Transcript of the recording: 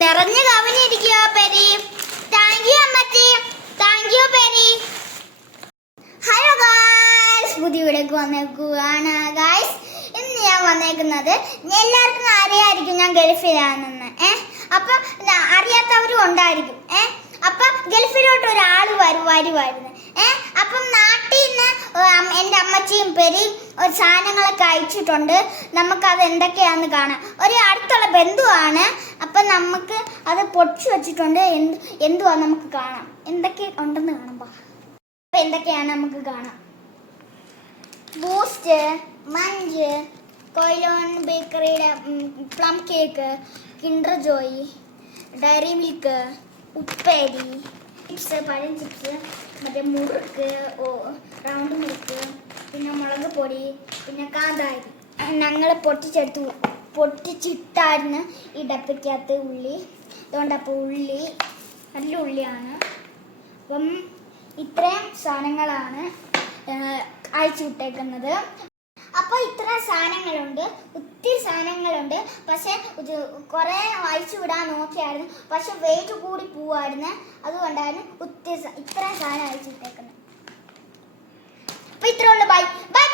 നിറഞ്ഞു കവിഞ്ഞിരിക്കോ peri. Thank you അമ്മച്ചി, thank you peri. Hello guys, പുതിയ വീഡിയോക്ക് വന്നേക്കുകയാണ് ഗായ്സ്. ഇന്ന് ഞാൻ വന്നേക്കുന്നത് എല്ലാവർക്കും അറിയായിരിക്കും ഞാൻ ഗൾഫിലാണെന്ന്. അപ്പം അറിയാത്തവരും ഉണ്ടായിരിക്കും. അപ്പം ഗൾഫിലോട്ട് ഒരാൾ വരുമായിരുന്നു. അപ്പം നാട്ടിൽ നിന്ന് എൻ്റെ അമ്മച്ചിയും പെരിയും ഒരു സാധനങ്ങളൊക്കെ അയച്ചിട്ടുണ്ട്. നമുക്കത് എന്തൊക്കെയാണെന്ന് കാണാം. ഒരു അടുത്തുള്ള ബന്ധുവാണ്. അപ്പം നമുക്ക് അത് പൊടിച്ചു വെച്ചിട്ടുണ്ട്. എന്തുവാ നമുക്ക് കാണാം. എന്തൊക്കെ ഉണ്ടെന്ന് കാണുമ്പോൾ അപ്പം എന്തൊക്കെയാണ് നമുക്ക് കാണാം. ബൂസ്റ്റ്, മഞ്ച്, കൊയിലോൺ ബേക്കറിയുടെ plum cake, Kinder Joy, Dairy Milk, ഉപ്പേരി, ചിപ്സ്, പഴം ചിപ്സ്, മറ്റേ മുറുക്ക്, റൗണ്ട് മുറുക്ക്, പിന്നെ മുളക് പൊടി, പിന്നെ കാന്താരി. ഞങ്ങൾ പൊട്ടിച്ചിട്ടായിരുന്നു ഈ ഡപ്പയ്ക്കകത്ത് ഉള്ളി. അതുകൊണ്ട് അപ്പോൾ ഉള്ളി നല്ല ഉള്ളിയാണ്. അപ്പം ഇത്രയും സാധനങ്ങളാണ് അയച്ചു വിട്ടേക്കുന്നത്. അപ്പോൾ ഇത്ര സാധനങ്ങളുണ്ട്, ഒത്തിരി സാധനങ്ങളുണ്ട്. പക്ഷെ കുറേ അയച്ചു വിടാൻ നോക്കിയായിരുന്നു. പക്ഷെ വെയിറ്റ് കൂടി പോവായിരുന്നു. അതുകൊണ്ടായിരുന്നു ഇത്രയും സാധനം അയച്ചു വിട്ടേക്കുന്നത്. അപ്പോൾ ഇത്രേ ഉള്ളൂ. Bye bye.